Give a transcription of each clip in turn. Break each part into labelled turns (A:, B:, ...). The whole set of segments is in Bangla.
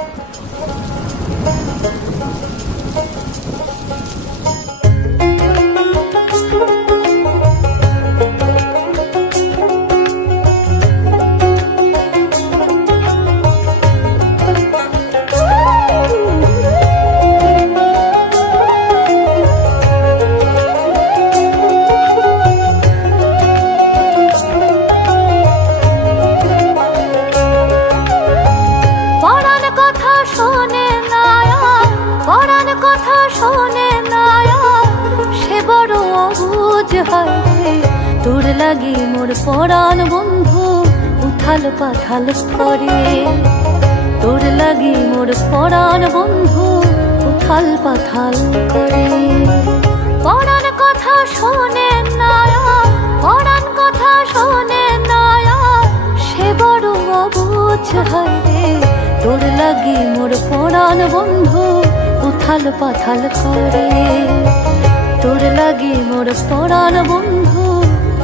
A: Come on. লাগি মোর পরাণ বন্ধু, উথাল পাথাল করে তোর লাগি মোর পরাণ বন্ধু, উথাল পাথাল করে পরাণ কথা শোনে না পরাণ কথা শোনে না সে বড় অবুঝ হয় তোর লাগি মোর পরাণ বন্ধু, উথাল পাথাল করে তোর লাগি মোর পরাণ বন্ধু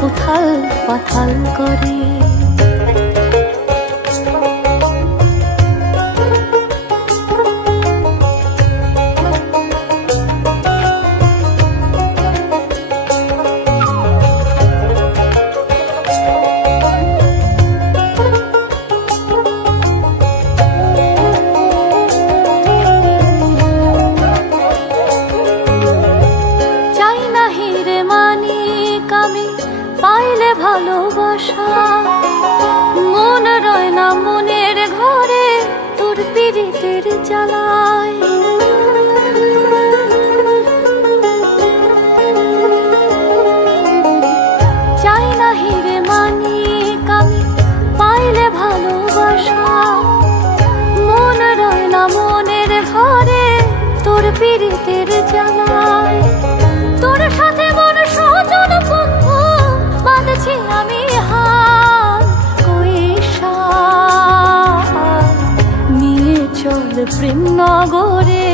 A: উথাল পাথাল করে। ভালোবাসা মন রয় না মনের ঘরে, তোর পীড়িতের না হিরে পাইলে ভালোবাসা। মন রয় না মনের ঘরে, তোর পীড়িতের জ্বালায় চল প্রেম নগরে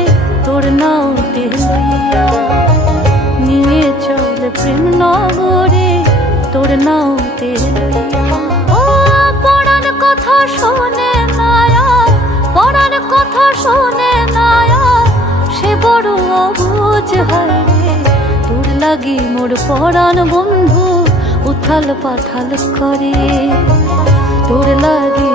A: তোর নাওতে লইয়া নিয়ে চল প্রেম নগরে তোর নাওতে লইয়া পড়ার কথা শোনে নায়া পড়ার কথা শোনে নায়া সে বড় অবুঝ হয় তোর লাগি মোর পরাণ বন্ধু উথাল পাথাল করে। তোর লাগি